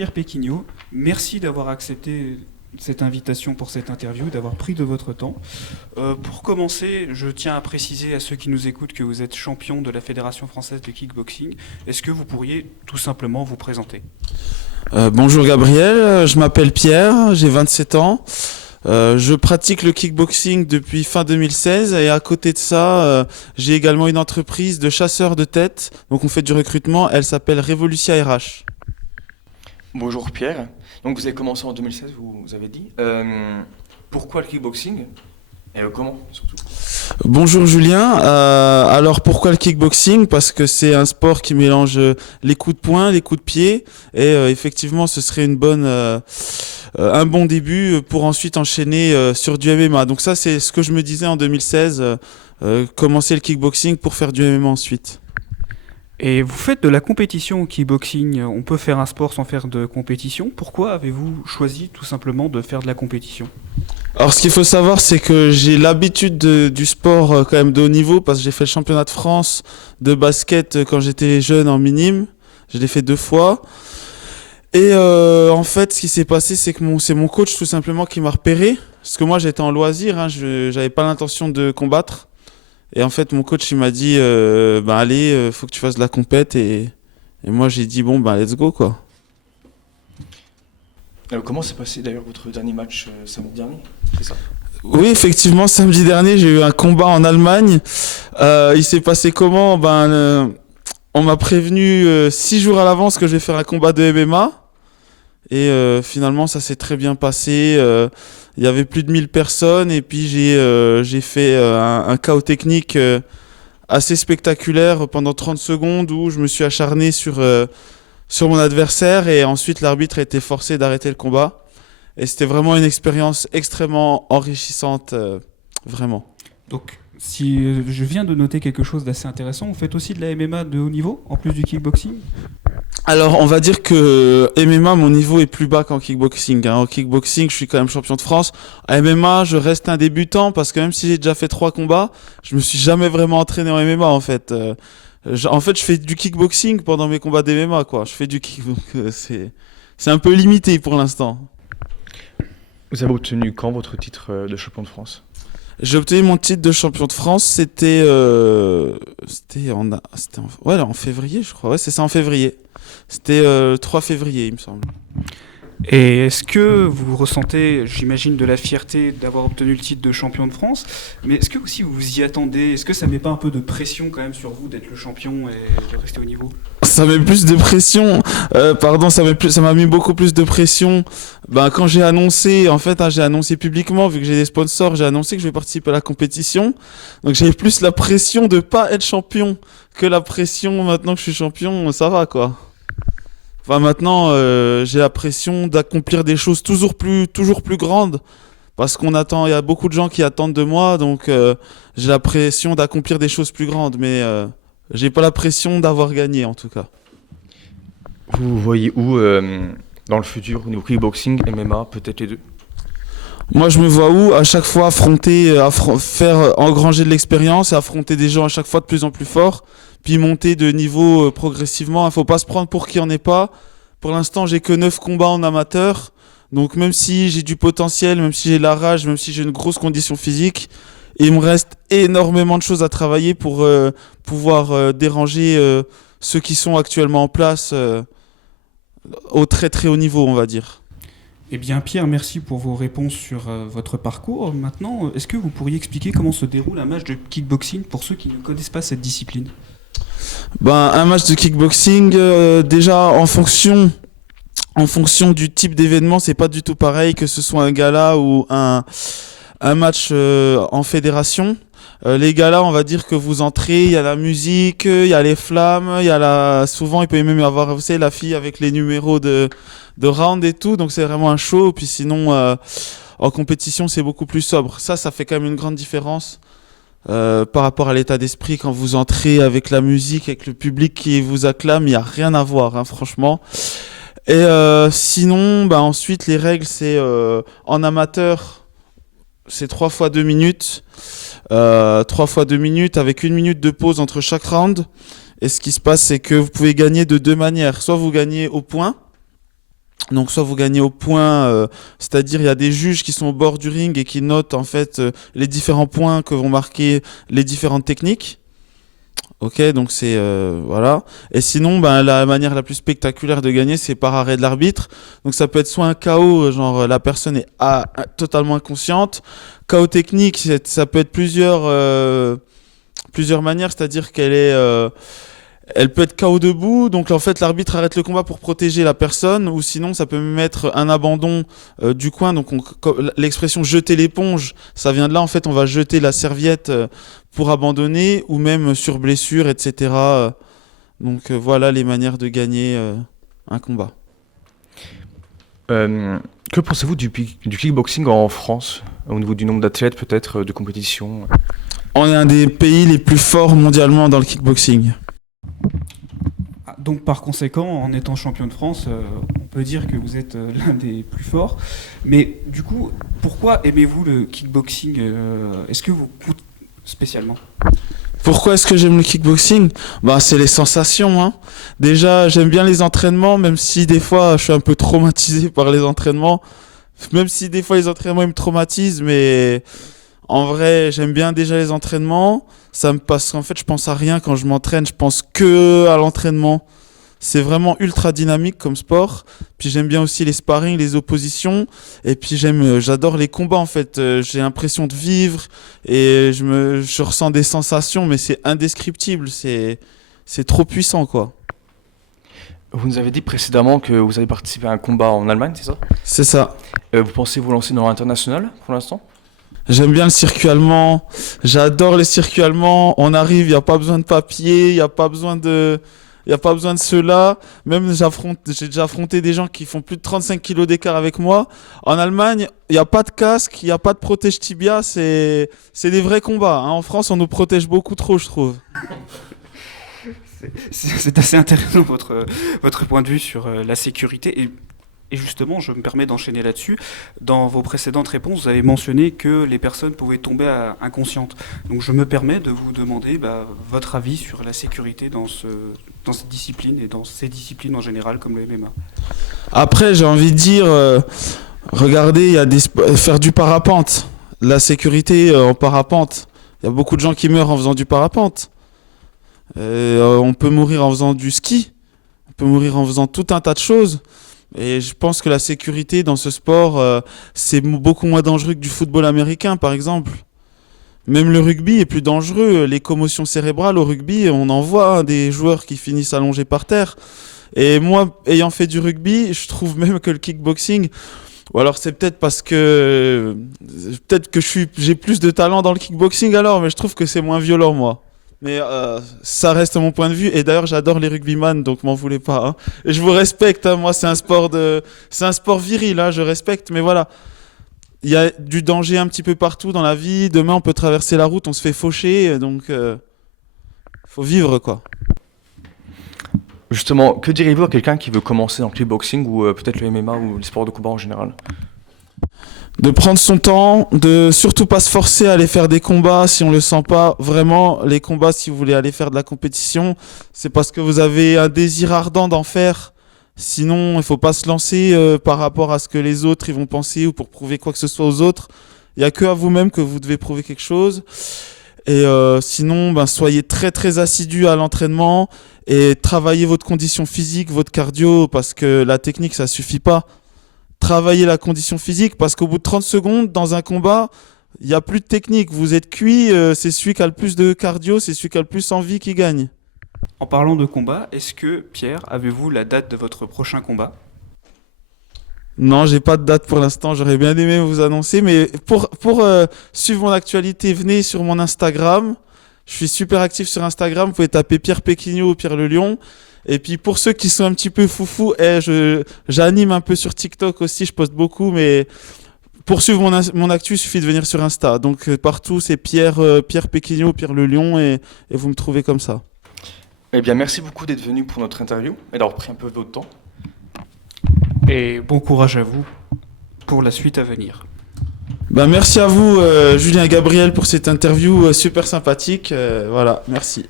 Pierre Péquignot, merci d'avoir accepté cette invitation pour cette interview, d'avoir pris de votre temps. Pour commencer, je tiens à préciser à ceux qui nous écoutent que vous êtes champion de la Fédération française de kickboxing. Est-ce que vous pourriez tout simplement vous présenter ? Bonjour Gabriel, je m'appelle Pierre, j'ai 27 ans. Je pratique le kickboxing depuis fin 2016 et à côté de ça, j'ai également une entreprise de chasseurs de tête. Donc on fait du recrutement, elle s'appelle Revolutia RH. Bonjour Pierre, donc vous avez commencé en 2016, vous avez dit. Pourquoi le kickboxing et comment surtout ? Bonjour Julien, alors pourquoi le kickboxing ? Parce que c'est un sport qui mélange les coups de poing, les coups de pied et effectivement ce serait un bon début pour ensuite enchaîner sur du MMA. Donc ça c'est ce que je me disais en 2016, commencer le kickboxing pour faire du MMA ensuite. Et vous faites de la compétition au kickboxing. On peut faire un sport sans faire de compétition. Pourquoi avez-vous choisi tout simplement de faire de la compétition ? Alors ce qu'il faut savoir c'est que j'ai l'habitude du sport quand même de haut niveau parce que j'ai fait le championnat de France de basket quand j'étais jeune en minime. Je l'ai fait 2 fois. Et en fait ce qui s'est passé c'est que c'est mon coach tout simplement qui m'a repéré. Parce que moi j'étais en loisir, j'avais pas l'intention de combattre. Et en fait, mon coach, il m'a dit, allez, faut que tu fasses de la compète. Et moi, j'ai dit, let's go, quoi. Comment s'est passé d'ailleurs votre dernier match samedi dernier ? C'est ça ? Oui, effectivement, samedi dernier, j'ai eu un combat en Allemagne. Il s'est passé comment ? On m'a prévenu 6 jours à l'avance que je vais faire un combat de MMA. Et finalement, ça s'est très bien passé. Il y avait plus de 1000 personnes et puis j'ai fait un KO technique assez spectaculaire pendant 30 secondes où je me suis acharné sur mon adversaire et ensuite l'arbitre a été forcé d'arrêter le combat. Et c'était vraiment une expérience extrêmement enrichissante, vraiment. Donc, si je viens de noter quelque chose d'assez intéressant, vous faites aussi de la MMA de haut niveau, en plus du kickboxing ? Alors, on va dire que MMA, mon niveau est plus bas qu'en kickboxing. En kickboxing, je suis quand même champion de France. En MMA, je reste un débutant parce que même si j'ai déjà fait 3 combats, je me suis jamais vraiment entraîné en MMA, en fait. Je fais du kickboxing pendant mes combats d'MMA, quoi. Je fais du kick, donc c'est un peu limité pour l'instant. Vous avez obtenu quand votre titre de champion de France ? J'ai obtenu mon titre de champion de France, c'était en février, je crois. Ouais, c'est ça, en février. C'était 3 février, il me semble. Et est-ce que vous ressentez, j'imagine, de la fierté d'avoir obtenu le titre de champion de France, mais est-ce que aussi vous vous y attendez ? Est-ce que ça met pas un peu de pression quand même sur vous d'être le champion et de rester au niveau ? Ça met plus de pression. Ça m'a mis beaucoup plus de pression. Quand j'ai annoncé, j'ai annoncé publiquement, vu que j'ai des sponsors, j'ai annoncé que je vais participer à la compétition. Donc j'avais plus la pression de pas être champion que la pression maintenant que je suis champion, ça va quoi. Maintenant, j'ai la pression d'accomplir des choses toujours plus grandes parce il y a beaucoup de gens qui attendent de moi, donc j'ai la pression d'accomplir des choses plus grandes, mais j'ai pas la pression d'avoir gagné en tout cas. Vous voyez où dans le futur au niveau kickboxing, MMA, peut-être les deux ? Moi, je me vois où à chaque fois faire engranger de l'expérience et affronter des gens à chaque fois de plus en plus forts, puis monter de niveau progressivement. Il faut pas se prendre pour qui on n'est pas. Pour l'instant, j'ai que 9 combats en amateur. Donc même si j'ai du potentiel, même si j'ai la rage, même si j'ai une grosse condition physique, il me reste énormément de choses à travailler pour pouvoir déranger ceux qui sont actuellement en place au très très haut niveau, on va dire. Eh bien Pierre, merci pour vos réponses sur votre parcours. Maintenant, est-ce que vous pourriez expliquer comment se déroule un match de kickboxing pour ceux qui ne connaissent pas cette discipline ? Un match de kickboxing, déjà en fonction du type d'événement, c'est pas du tout pareil que ce soit un gala ou un match en fédération. Les galas, on va dire que vous entrez, il y a la musique, il y a les flammes, souvent il peut même y avoir, vous savez, la fille avec les numéros de round et tout, donc c'est vraiment un show. Puis sinon, en compétition, c'est beaucoup plus sobre. Ça fait quand même une grande différence par rapport à l'état d'esprit quand vous entrez avec la musique, avec le public qui vous acclame, il n'y a rien à voir, hein, franchement. Et sinon, ensuite, les règles, c'est en amateur, c'est 3 fois 2 minutes. 3 fois 2 minutes avec 1 minute de pause entre chaque round. Et ce qui se passe, c'est que vous pouvez gagner de 2 manières. Soit vous gagnez au point, Donc soit vous gagnez au point, c'est-à-dire il y a des juges qui sont au bord du ring et qui notent en fait les différents points que vont marquer les différentes techniques. Ok, donc c'est voilà. Et sinon, ben la manière la plus spectaculaire de gagner, c'est par arrêt de l'arbitre. Donc ça peut être soit un KO, genre la personne est totalement inconsciente. KO technique, ça peut être plusieurs manières, c'est-à-dire elle peut être KO debout, donc en fait l'arbitre arrête le combat pour protéger la personne, ou sinon ça peut même être un abandon du coin, donc l'expression jeter l'éponge, ça vient de là, en fait on va jeter la serviette pour abandonner, ou même sur blessure, etc. Donc voilà les manières de gagner un combat. Que pensez-vous du kickboxing en France, au niveau du nombre d'athlètes peut-être, de compétition? On est un des pays les plus forts mondialement dans le kickboxing. Donc par conséquent, en étant champion de France, on peut dire que vous êtes l'un des plus forts. Mais du coup, pourquoi aimez-vous le kickboxing? Est-ce que vous spécialement? Pourquoi est-ce que j'aime le kickboxing? Bah, c'est les sensations, hein. Déjà, j'aime bien les entraînements, même si des fois, je suis un peu traumatisé par les entraînements. Même si des fois, les entraînements, ils me traumatisent, mais en vrai, j'aime bien déjà les entraînements. Ça me passe, en fait, je pense à rien quand je m'entraîne, je pense que à l'entraînement. C'est vraiment ultra dynamique comme sport. Puis j'aime bien aussi les sparring, les oppositions. Et puis j'adore les combats en fait. J'ai l'impression de vivre et je ressens des sensations, mais c'est indescriptible. C'est trop puissant quoi. Vous nous avez dit précédemment que vous avez participé à un combat en Allemagne, c'est ça? C'est ça. Vous pensez vous lancer dans l'international pour l'instant? J'aime bien le circuit allemand. J'adore les circuits allemands. On arrive, il n'y a pas besoin de papier, il n'y a pas besoin de cela. Même j'ai déjà affronté des gens qui font plus de 35 kilos d'écart avec moi. En Allemagne, il n'y a pas de casque, il n'y a pas de protège tibia. C'est des vrais combats, hein. En France, on nous protège beaucoup trop, je trouve. C'est assez intéressant votre point de vue sur la sécurité. Et justement, je me permets d'enchaîner là-dessus. Dans vos précédentes réponses, vous avez mentionné que les personnes pouvaient tomber inconscientes. Donc je me permets de vous demander votre avis sur la sécurité dans cette discipline et dans ces disciplines en général comme le MMA. Après, j'ai envie de dire, regardez, il y a faire du parapente. La sécurité en parapente. Il y a beaucoup de gens qui meurent en faisant du parapente. On peut mourir en faisant du ski. On peut mourir en faisant tout un tas de choses. Et je pense que la sécurité dans ce sport, c'est beaucoup moins dangereux que du football américain, par exemple. Même le rugby est plus dangereux. Les commotions cérébrales au rugby, on en voit des joueurs qui finissent allongés par terre. Et moi, ayant fait du rugby, je trouve même que le kickboxing, ou alors c'est peut-être parce que j'ai plus de talent dans le kickboxing alors, mais je trouve que c'est moins violent, moi. Mais ça reste mon point de vue. Et d'ailleurs, j'adore les rugbyman, donc m'en voulez pas, hein. Et je vous respecte, hein. Moi, c'est un sport viril, hein. Je respecte, mais voilà. Il y a du danger un petit peu partout dans la vie. Demain, on peut traverser la route, on se fait faucher, donc faut vivre, quoi. Justement, que direz-vous à quelqu'un qui veut commencer dans le kickboxing ou peut-être le MMA ou les sports de combat en général? De prendre son temps, de surtout pas se forcer à aller faire des combats si on le sent pas. Vraiment, les combats, si vous voulez aller faire de la compétition, c'est parce que vous avez un désir ardent d'en faire. Sinon, il faut pas se lancer par rapport à ce que les autres ils vont penser ou pour prouver quoi que ce soit aux autres. Il y a que à vous-même que vous devez prouver quelque chose. Et sinon, soyez très très assidus à l'entraînement et travaillez votre condition physique, votre cardio, parce que la technique, ça suffit pas. Travailler la condition physique parce qu'au bout de 30 secondes, dans un combat, il n'y a plus de technique. Vous êtes cuit, c'est celui qui a le plus de cardio, c'est celui qui a le plus envie qui gagne. En parlant de combat, est-ce que, Pierre, avez-vous la date de votre prochain combat? Non, j'ai pas de date pour l'instant, j'aurais bien aimé vous annoncer, mais pour suivre mon actualité, venez sur mon Instagram. Je suis super actif sur Instagram, vous pouvez taper Pierre Péquignot ou Pierre Le Lion. Et puis pour ceux qui sont un petit peu foufous, j'anime un peu sur TikTok aussi, je poste beaucoup, mais pour suivre mon actu, il suffit de venir sur Insta. Donc partout, c'est Pierre Péquignot, Pierre Le Lion, et vous me trouvez comme ça. Eh bien, merci beaucoup d'être venu pour notre interview et d'avoir pris un peu de votre temps. Et bon courage à vous pour la suite à venir. Merci à vous, Julien et Gabriel, pour cette interview super sympathique. Voilà, merci.